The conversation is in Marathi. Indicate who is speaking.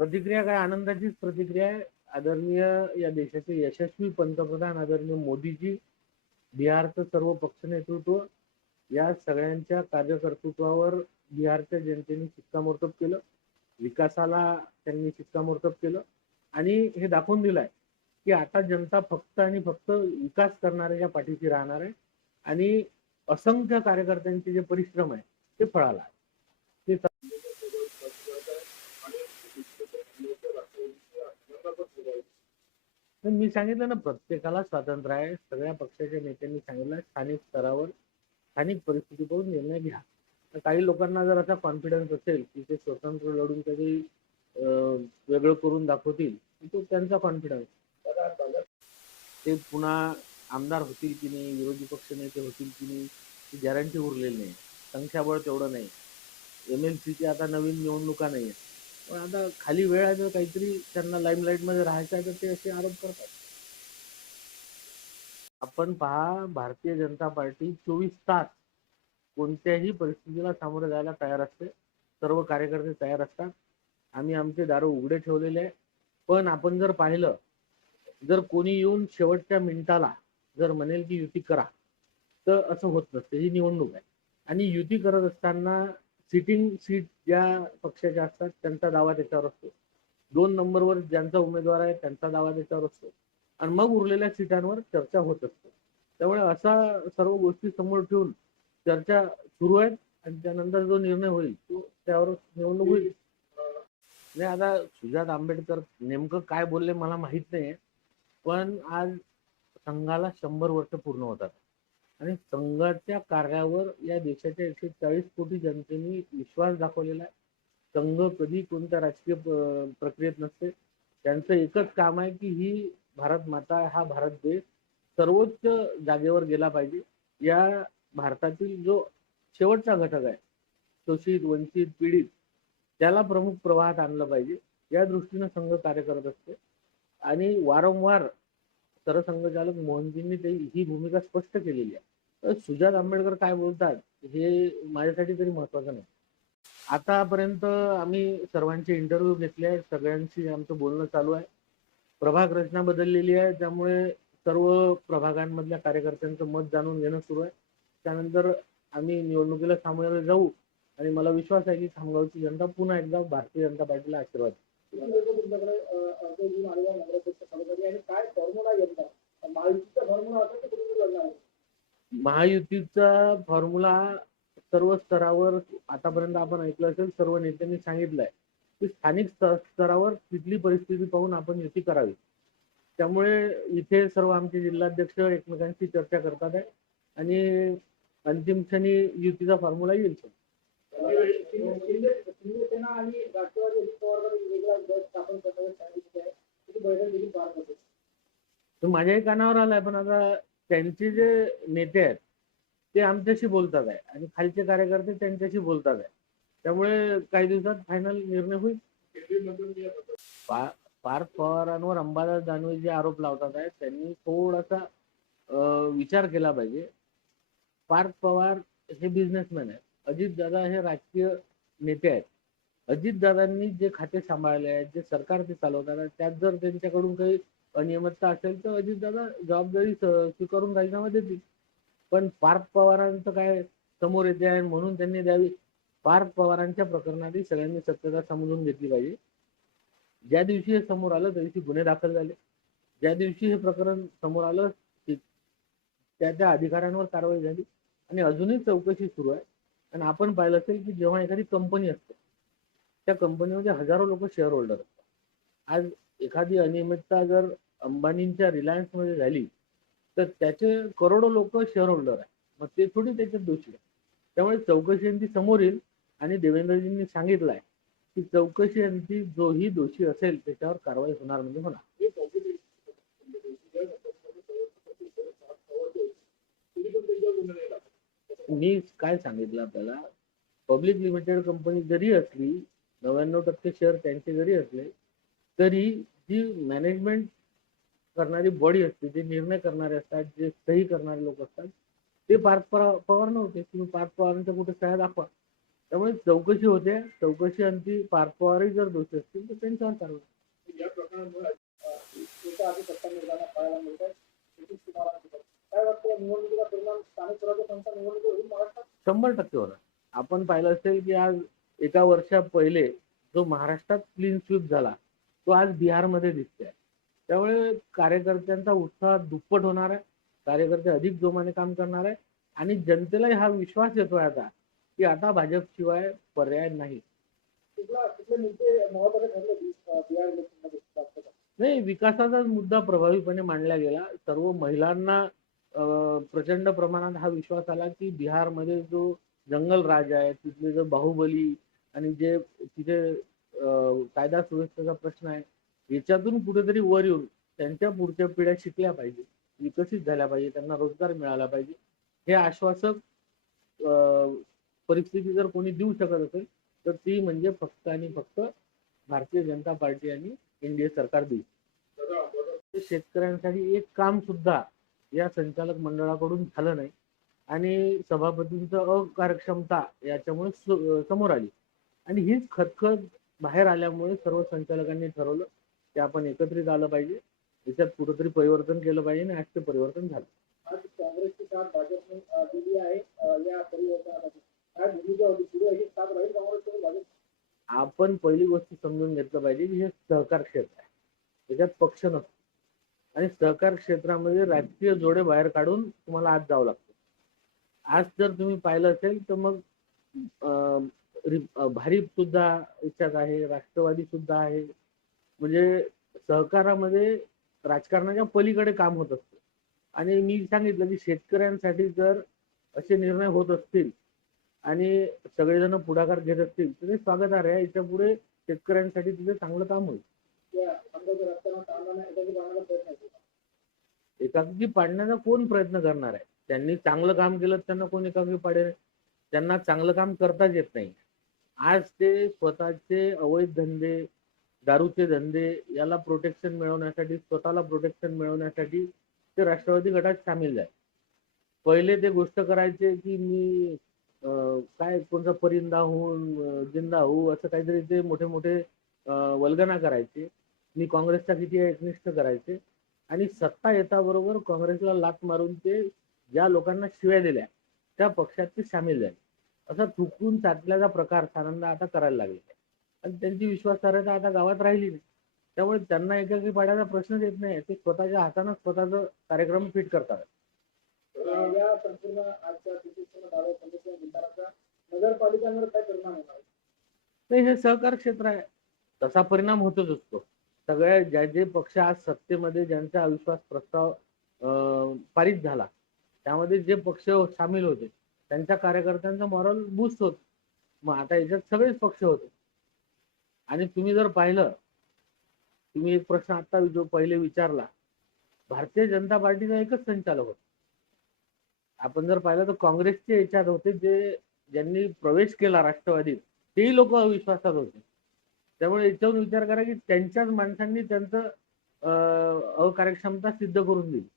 Speaker 1: प्रतिक्रिया काय? आनंदाचीच प्रतिक्रिया आहे. आदरणीय या देशाचे यशस्वी पंतप्रधान आदरणीय मोदीजी बिहारचं सर्व पक्ष नेतृत्व या सगळ्यांच्या कार्यकर्तृत्वावर बिहारच्या जनतेने शिक्कामोर्तब केलं. विकासाला त्यांनी शिक्कामोर्तब केलं. आणि हे दाखवून दिलंय की आता जनता फक्त आणि फक्त विकास करणाऱ्याच्या पाठीशी राहणार आहे. आणि असंख्य कार्यकर्त्यांचे जे परिश्रम आहे ते फळाला आहे पण मी सांगितलं ना प्रत्येकाला स्वातंत्र्य आहे. सगळ्या पक्षाच्या नेत्यांनी सांगितलं स्थानिक स्तरावर स्थानिक परिस्थिती करून निर्णय घ्या. तर काही लोकांना जर असा कॉन्फिडन्स असेल की ते स्वतंत्र लढून कधी वेगळं करून दाखवतील तो त्यांचा कॉन्फिडन्स ते पुन्हा आमदार होतील की नाही विरोधी पक्ष नेते होतील की नाही ही गॅरंटी उरलेली नाही. संख्याबळ तेवढं नाही. एम एल सीची आता नवीन निवडणुका नाही आहेत पण आता खाली वेळ आहे तर काहीतरी त्यांना लाईमलाईटमध्ये राहायचं आहे तर ते असे आरोप करतात. आपण पहा भारतीय जनता पार्टी चोवीस तास कोणत्याही परिस्थितीला सामोरे जायला तयार असते. सर्व कार्यकर्ते तयार असतात. आम्ही आमचे दारू उघडे ठेवलेले आहे. पण आपण जर पाहिलं जर कोणी येऊन शेवटच्या मिनिटाला जर म्हणेल की युती करा तर असं होत नसते. ही निवडणूक आहे. आणि युती करत असताना सिटिंग सीट ज्या पक्षाच्या असतात त्यांचा दावा त्याच्यावर असतो. दोन नंबरवर ज्यांचा उमेदवार आहे त्यांचा दावा त्याच्यावर असतो. आणि मग उरलेल्या सीटांवर चर्चा होत असते. त्यामुळे असा सर्व गोष्टी समोर ठेवून चर्चा सुरू आहेत आणि त्यानंतर जो निर्णय होईल तो त्यावर निवडणूक होईल. नाही आता सुजात आंबेडकर नेमकं काय बोलले मला माहीत नाही पण आज संघाला शंभर वर्ष पूर्ण होतात. आणि संघाच्या कार्यावर या देशाच्या एकशे चाळीस कोटी जनतेने विश्वास दाखवलेला आहे. संघ कधी कोणत्या राजकीय प्रक्रियेत नसते. त्यांचं एकच काम आहे की ही भारत माता हा भारत देश सर्वोच्च जागेवर गेला पाहिजे. या भारतातील जो शेवटचा घटक आहे शोषित वंचित पीडित त्याला प्रमुख प्रवाहात आणलं पाहिजे. या दृष्टीनं संघ कार्य करत असते. आणि वारंवार सरसंघचालक मोहनजींनी ते ही भूमिका स्पष्ट केलेली आहे. सुजात आंबेडकर काय बोलतात हे माझ्यासाठी तरी महत्वाचं नाही. आतापर्यंत आम्ही सर्वांचे इंटरव्ह्यू घेतले आहेत सगळ्यांशी आमचं बोलणं चालू आहे. प्रभाग रचना बदललेली आहे त्यामुळे सर्व प्रभागांमधल्या कार्यकर्त्यांचं मत जाणून घेणं सुरू आहे. त्यानंतर आम्ही निवडणुकीला सामोरे जाऊ आणि मला विश्वास आहे की खामगावची जनता पुन्हा एकदा भारतीय जनता पार्टीला आशीर्वाद
Speaker 2: काय फॉर्म्युला फॉर्म्युला
Speaker 1: महायुतीचा फॉर्म्युला सर्व स्तरावर आतापर्यंत आपण ऐकलं असेल सर्व नेत्यांनी सांगितलंय. की स्थानिक स्तरावर तिथली परिस्थिती पाहून आपण युती करावी. त्यामुळे इथे सर्व आमचे जिल्हाध्यक्ष एकमेकांशी चर्चा करतात आहे. आणि अंतिम क्षणी युतीचा फॉर्म्युला येईल
Speaker 2: शिंदे
Speaker 1: माझ्याही कानावर आलाय पण आता त्यांचे जे नेते आहेत ते आमच्याशी बोलतात आहे. आणि खालचे कार्यकर्ते त्यांच्याशी बोलतात आहे. त्यामुळे काही दिवसात फायनल निर्णय होईल. पा- पार्थ पवारांवर अंबादास दानवे जे आरोप लावतात आहेत त्यांनी थोडासा विचार केला पाहिजे. पार्थ पवार हे बिझनेसमॅन आहेत. अजित दादा हे राजकीय नेते आहेत. अजित दादांनी जे खाते सांभाळले आहेत जे सरकार ते चालवतात त्यात जर त्यांच्याकडून काही अनियमितता असेल तर अजितदादा जबाबदारी स्वीकारून राजीनामा देतील. पण पार्थ पवारांचं काय समोर येते आहे म्हणून त्यांनी द्यावी. पार्थ पवारांच्या प्रकरणातही सगळ्यांनी सत्यता समजून घेतली पाहिजे. ज्या दिवशी हे समोर आलं त्या दिवशी गुन्हे दाखल झाले. ज्या दिवशी हे प्रकरण समोर आलं त्या त्या अधिकाऱ्यांवर कारवाई झाली. आणि अजूनही चौकशी सुरू आहे. आणि आपण पाहिलं असेल की जेव्हा एखादी कंपनी असते त्या कंपनीमध्ये हजारो लोक शेअर होल्डर असतात. आज एखादी अनियमितता जर अंबानींच्या रिलायन्समध्ये झाली तर त्याचे करोडो लोक शेअर होल्डर आहे मग ते थोडी त्याच्यात दोषी आहे त्यामुळे चौकशी यांची समोर येईल आणि देवेंद्रजींनी आहे की चौकशी यांची जोही दोषी असेल त्याच्यावर कारवाई होणार म्हणजे होणार. मी काय सांगितलं आपल्याला? पब्लिक लिमिटेड कंपनी जरी असली नव्याण्णव टक्के शेअर त्यांचे जरी असले तरी जी मॅनेजमेंट करणारी बॉडी असते जे निर्णय करणारे असतात जे सही करणारे लोक असतात ते पार्थ पवा- पवार नव्हते. तुम्ही पार्थ पवारांच्या कुठे सह्या दाखवा. त्यामुळे चौकशी होते. चौकशी अंती पार पवारही जर दोषी असतील तर त्यांच्यावर कारवाई
Speaker 2: या प्रकरणामुळे
Speaker 1: शंभर टक्के होणार. आपण पाहिलं असेल की आज एका वर्षा पहिले जो महाराष्ट्रात क्लीन स्वीप झाला तो आज बिहारमध्ये दिसतोय. त्यामुळे कार्यकर्त्यांचा उत्साह दुप्पट होणार आहे. कार्यकर्ते अधिक जोमाने काम करणार आहे. आणि जनतेलाही हा विश्वास येतोय आता की आता भाजप शिवाय पर्याय नाही. नाही विकासाचाच मुद्दा प्रभावीपणे मांडला गेला. सर्व महिलांना प्रचंड प्रमाणात हा विश्वास आला की बिहारमध्ये जो जंगल राज आहे तिथले जो बाहुबली आणि जे तिथे कायदा सुव्यवस्थेचा प्रश्न आहे. याच्यातून कुठेतरी वर येऊन त्यांच्या पुढच्या पिढ्या शिकल्या पाहिजे विकसित झाल्या पाहिजे त्यांना रोजगार मिळाला पाहिजे. हे आश्वासक अं, परिस्थिती जर कोणी देऊ शकत असेल तर ती म्हणजे फक्त आणि फक्त भारतीय जनता पार्टी आणि एनडीए सरकार देईल. शेतकऱ्यांसाठी एक काम सुद्धा या संचालक मंडळाकडून झालं नाही. आणि सभापतींचं अकार्यक्षमता याच्यामुळे समोर आली. आणि हीच खतखत बाहेर आल्यामुळे सर्व संचालकांनी ठरवलं की आपण एकत्रित आलं पाहिजे. याच्यात कुठंतरी परिवर्तन केलं पाहिजे आणि आज ते परिवर्तन झालं.
Speaker 2: आज काँग्रेसची साथ भाजपने दिली आहे या परिवर्तनासाठी. काय भूमिका होती? पुढे अशी साथ राहील काँग्रेससोबत भाजप?
Speaker 1: आपण पहिली गोष्ट समजून घेतलं पाहिजे की हे सहकार क्षेत्र आहे. त्याच्यात पक्ष नसतो. आणि सहकार क्षेत्रामध्ये राजकीय जोडे बाहेर काढून तुम्हाला आज जावं लागतं. आज जर तुम्ही पाहिलं असेल तर मग भारीप सुद्धा याच्यात आहे राष्ट्रवादी सुद्धा आहे. म्हणजे सहकारामध्ये राजकारणाच्या पलीकडे काम होत असतं. आणि मी सांगितलं की शेतकऱ्यांसाठी जर असे निर्णय होत असतील आणि सगळेजण पुढाकार घेत असतील तर ते स्वागतार्ह आहे. याच्यापुढे शेतकऱ्यांसाठी तिथे चांगलं काम होईल. एकाकी पाडण्याचा कोण प्रयत्न करणार आहे? त्यांनी चांगलं काम केलं त्यांना कोण एकाकी पाडेल? त्यांना चांगलं काम करताच येत नाही. आज ते स्वतःचे अवैध धंदे दारूचे धंदे याला प्रोटेक्शन मिळवण्यासाठी स्वतःला प्रोटेक्शन मिळवण्यासाठी ते राष्ट्रवादी गटात सामील झाले. पहिले ते गोष्ट करायचे की मी काय कोणता परिंदा होऊन जिंदा होऊ असं काहीतरी ते मोठे मोठे वल्गना करायचे. मी काँग्रेसचा किती एकनिष्ठ करायचे. आणि सत्ता येताबरोबर काँग्रेसला लात मारून ते ज्या लोकांना शिव्या दिल्या त्या पक्षात ते सामील झाले. असा थुकून चाटल्याचा प्रकार सानंद आता करायला लागले. आणि त्यांची विश्वासार्हता आता गावात राहिली नाही. त्यामुळे त्यांना एकाकी पाड्याचा प्रश्नच येत नाही. ते स्वतःच्या हातानं स्वतःचा कार्यक्रम फिट करतात? नाही हे सहकार क्षेत्र आहे. तसा परिणाम होतच असतो. सगळ्या ज्या जे पक्ष आज सत्तेमध्ये ज्यांचा अविश्वास प्रस्ताव पारित झाला त्यामध्ये जे पक्ष सामील होते त्यांच्या कार्यकर्त्यांचा मॉरल बूस्ट होत. मग आता याच्यात सगळेच पक्ष होते. आणि तुम्ही जर पाहिलं तुम्ही एक प्रश्न आता जो पहिले विचारला भारतीय जनता पार्टीचा एकच संचालक होता. आपण जर पाहिलं तर काँग्रेसचे याच्यात होते जे ज्यांनी प्रवेश केला राष्ट्रवादीत तेही लोक अविश्वासात होते. त्यामुळे याच्यावर विचार करा की त्यांच्याच माणसांनी त्यांचं अं, अकार्यक्षमता सिद्ध करून दिली.